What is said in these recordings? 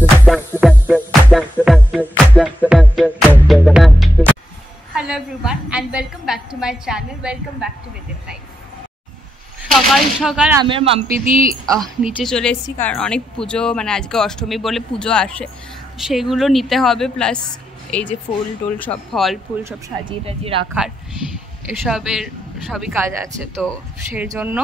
Hello everyone and welcome back to my channel. Welcome back to Within Life. সকাল সকাল আমি আর মাম্পিদি নিচে চলে এসেছি কারণ অনেক পুজো মানে আজকে অষ্টমী বলে পুজো আসে সেগুলো নিতে হবে প্লাস এই যে ফুল টুল সব ফল ফুল সব সাজিয়ে টাজিয়ে রাখার এসবের সবই কাজ আছে তো সেই জন্য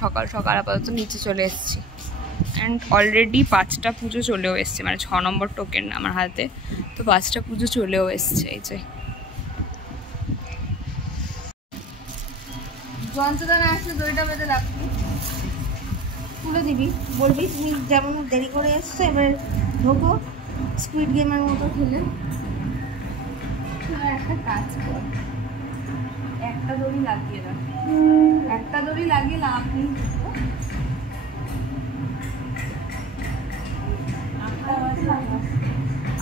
সকাল সকাল আপাতত নিচে চলে এসেছি অ্যান্ড অলরেডি 5টা পুজো চলেও এসছে মানে 6 নম্বর টোকেন আমার হাতে তো 5টা পুজো চলেও এসছে এই যে যন্ত্রণা আসলে দড়িটা বেঁধে রাখবি তুলে দিবি বলবি তুমি যেমন দেরি করে এসছো এবার ঢোকো স্কুইড গেমের মতো খেলে একটা কাজ কর একটা দড়ি লাগিয়ে রাখ একটা দড়ি লাগিয়ে লাভ নেই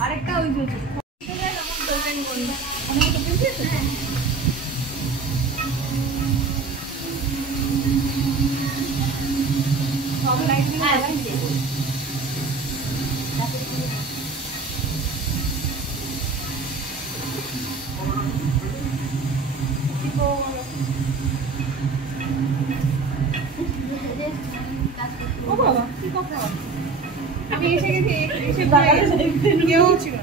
আরেকটা ওই যে সব লাইট আমি এসে গেছি কেউ ছিল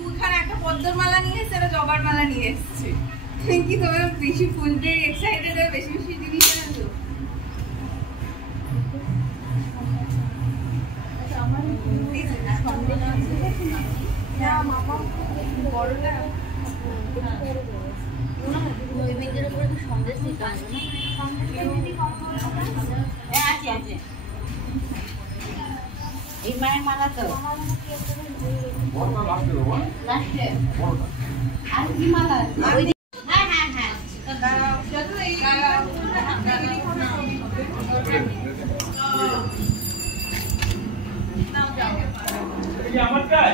দুখানে একটা পদ্মর মালা নিয়ে এসছে একটা জবার মালা নিয়ে এসছে কি তোমার বেশি ফুল দিয়ে এক্সাইটেড হয়ে বেশি বেশি জিনিস আনছো আমার বড়টা ওই মেয়েদের উপরে তো সন্দেশ দিতে আসবে না আছে আছে এই মায়ের মালা তো লাস্টে আর কি মালা হ্যাঁ হ্যাঁ হ্যাঁ আমার চাই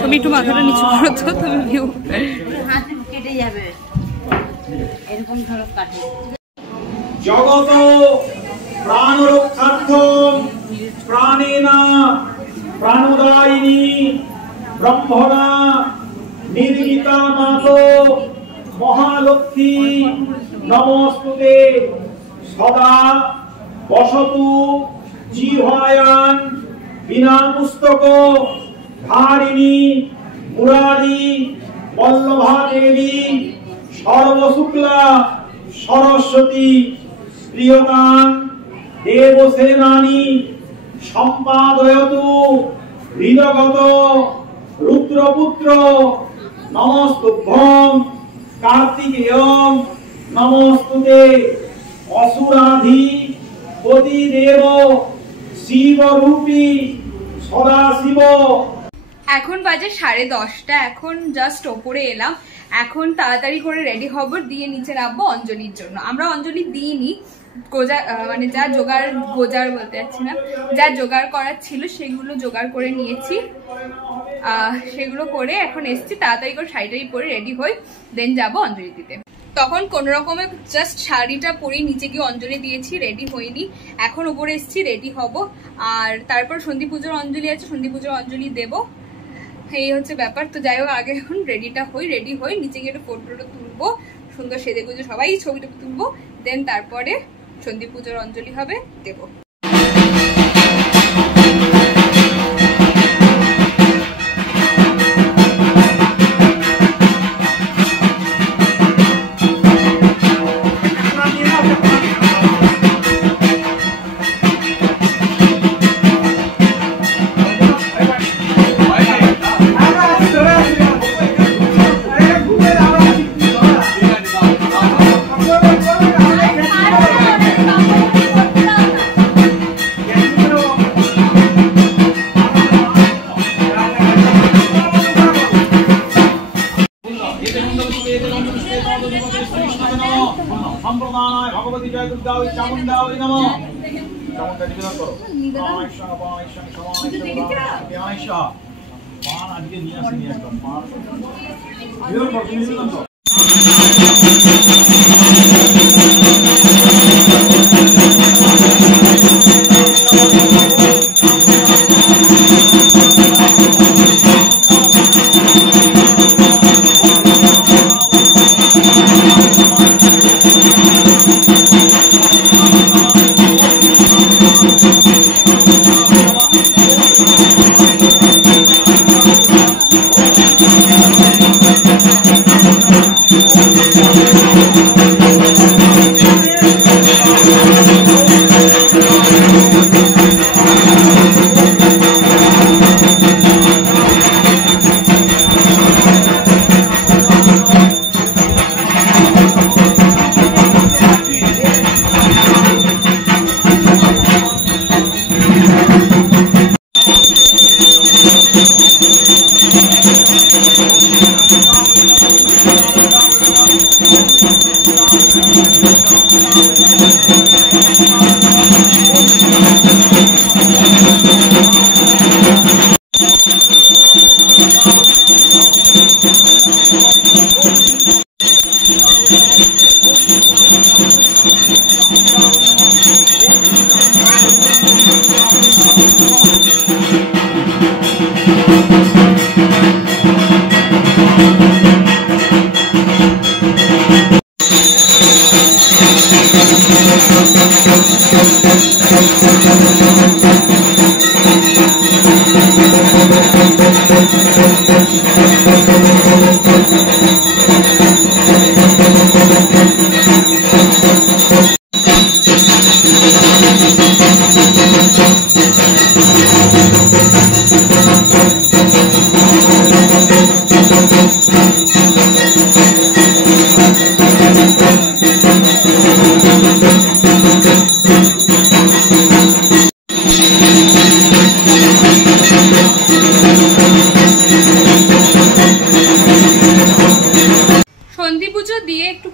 তুমি একটু মাথাটা নিচু করো তো তুমি ভিউ হাত কেটে যাবে এরকম ধরো কাটে জগত প্রাণ রক্ষার্থম প্রাণেনা প্রাণদায়িনী ব্রহ্মণা নির্মিতা মাতো মহালক্ষ্মী নমস্তুতে সদা বসতু জিহ্বায়ান বিনা পুস্তক ধারিণী মুরারি বল্লভা দেবী সর্বশুক্লা সরস্বতী প্রিয়তান দেবসেনানী সম্পাদয়তু হৃদগত রুদ্রপুত্র নমস্তুভ্যং কার্তিকেয়ং নমস্তুতে অসুরাধি পতিদেব শিবরূপী সদাশিব। এখন বাজে 10:30 এখন জাস্ট ওপরে এলাম এখন তাড়াতাড়ি করে রেডি হব দিয়ে নিচে নামবো অঞ্জলির জন্য আমরা অঞ্জলি দিইনি মানে যা গোজার বলতে যাচ্ছি না যা জোগাড় করার ছিল সেগুলো জোগাড় করে নিয়েছি সেগুলো করে এখন এসছি তাড়াতাড়ি করে শাড়িটাই পরে রেডি হই দেন যাবো অঞ্জলি দিতে তখন কোন রকমে জাস্ট শাড়িটা পরে নিচে গিয়ে অঞ্জলি দিয়েছি রেডি হইনি এখন উপরে এসছি রেডি হব আর তারপর সন্ধি পুজোর অঞ্জলি আছে সন্ধি পুজোর অঞ্জলি দেবো এই হচ্ছে ব্যাপার তো যাই হোক আগে এখন রেডি হই নিচে গিয়ে একটু ফটো তুলবো সুন্দর সেজে গুজে সবাই ছবিটা তুলবো দেন তারপরে সন্ধি পুজোর অঞ্জলি হবে দেবো Vamos ভগবতী জয় দুর্গা ওই চামুণ্ডা ওই নমঃ। চামুণ্ডা নিবেদন করো। আয়শা বায়শা সমায়শা পান আজকে নিয়ে আসেনি একদম পান নিবেদন করো, নিবেদন করো।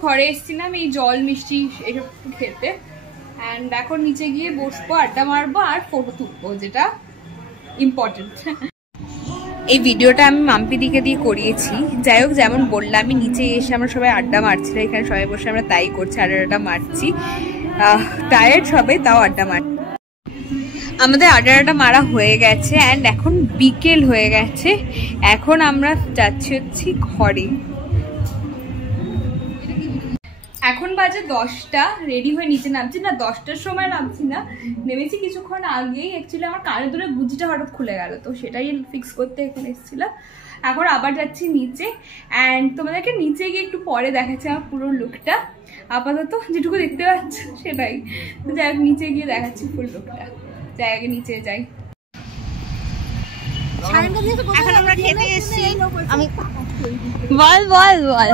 ঘরে এসেছিলাম এই জল মিষ্টি এসব খেতে এন্ড এখন নিচে গিয়ে বসবো, আড্ডা মারবো আর ফটো তুলবো, যেটা ইম্পর্টেন্ট। এই ভিডিওটা আমি মাম্পিদিকে দিয়ে করিয়েছি। যাই হোক, যেমন বললাম, আমি নিচে এসে আমরা সবাই আড্ডা মারছি, এখানে সবাই বসে আমরা তাই করছি, আড্ডাটা মারছি। টায়ার্ড সবাই, তাও আড্ডা মারছি। আমাদের আড্ডাটা মারা হয়ে গেছে অ্যান্ড এখন বিকেল হয়ে গেছে। এখন আমরা যাচ্ছি হচ্ছি ঘরে। এখন বাজে 10টা, রেডি হয়ে নিচে নামছি না, 10টার সময় নামছি না, নেমেছি কিছুক্ষণ আগেই। অ্যাকচুয়ালি আমার কানে ধরে গুজিটা হঠাৎ খুলে গেল, তো সেটাই ফিক্স করতে এখানে এসেছিলাম। এখন আবার যাচ্ছি নিচে অ্যান্ড তোমাদেরকে নিচে গিয়ে একটু পরে দেখাচ্ছি আমার পুরো লুকটা। আপাতত যেটুকু দেখতে পাচ্ছ সেটাই, যাই হোক নিচে গিয়ে দেখাচ্ছি ফুল লুকটা। যাই আগে নিচে যাই। এখন আমরা খেতে এসেছি। আমি বল বল বল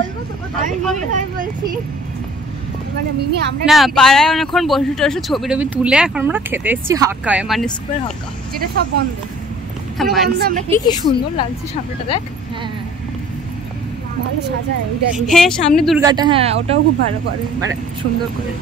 না, পাড়ায় অনেকক্ষণ বসে টসে ছবি টবি তুলে এখন আমরা খেতে এসেছি হাকায়, মানে স্কোয়ার হাকা, যেটা সব বন্ধ। কি সুন্দর লাগছে সামনেটা, দেখ। হ্যাঁ সামনে দুর্গাটা, হ্যাঁ ওটাও খুব ভালো করে, মানে সুন্দর করে।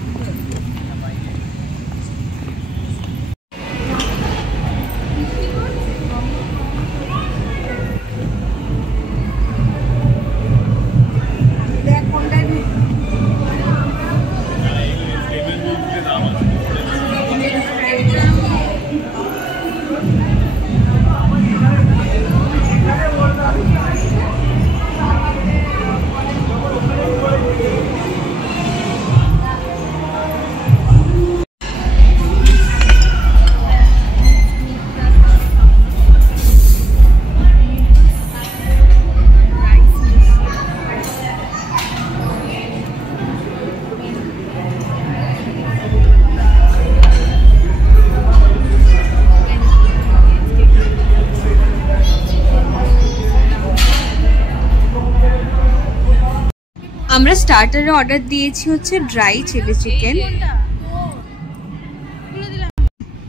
আমরা স্টার্টারে অর্ডার দিয়েছি হচ্ছে dry chilli chicken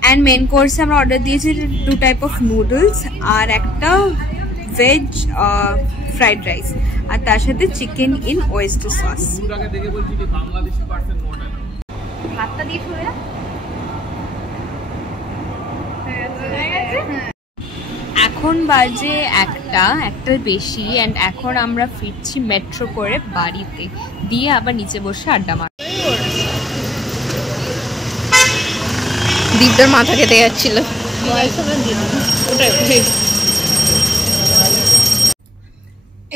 and main কোর্সে আমরা অর্ডার দিয়েছি 2 টাইপ অফ নুডলস আর একটা ভেজ ফ্রাইড রাইস আর তার সাথে চিকেন ইন ওয়েস্টার সস। ভাতটা দিয়ে শুয়ে যা। এখন বাজে একটার বেশি অ্যান্ড এখন আমরা ফিরছি মেট্রো করে বাড়িতে, দিয়ে আবার নিচে বসে আড্ডা মার। দীপদার মাথা কেটে যাচ্ছিল।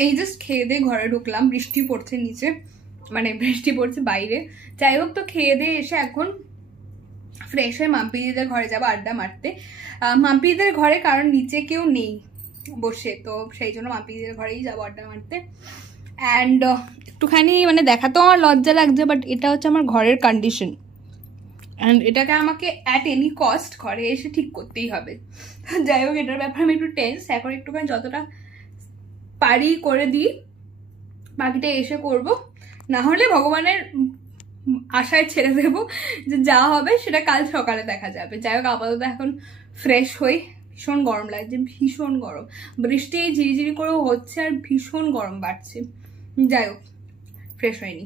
এই জাস্ট খেয়ে দিয়ে ঘরে ঢুকলাম, বৃষ্টি পড়ছে নিচে, মানে বৃষ্টি পড়ছে বাইরে। যাই হোক, তো খেয়ে দিয়ে এসে এখন ফ্রেশ হয়ে মাম্পিদিদের ঘরে যাবো আড্ডা মারতে। মাম্পিদিদের ঘরে কারণ নিচে কেউ নেই বসে, তো সেই জন্য মাম্পিদিদের ঘরেই যাবো আড্ডা মারতে। অ্যান্ড একটুখানি মানে দেখাতেও আমার লজ্জা লাগছে, বাট এটা হচ্ছে আমার ঘরের কন্ডিশন অ্যান্ড এটাকে আমাকে অ্যাট এনি কস্ট ঘরে এসে ঠিক করতেই হবে। যাই হোক, এটার ব্যাপারে আমি একটু টেন্স। এখন একটুখানি যতটা পারি করে দিই, বাকিটা এসে করব, না হলে ভগবানের আশায় ছেড়ে দেবো যে যা হবে সেটা কাল সকালে দেখা যাবে। যাই হোক, আপাতত এখন ফ্রেশ হই। ভীষণ গরম লাগছে, ভীষণ গরম, বৃষ্টি ঝিরিঝিরি করেও হচ্ছে আর ভীষণ গরম বাড়ছে। যাই হোক, ফ্রেশ হয়নি।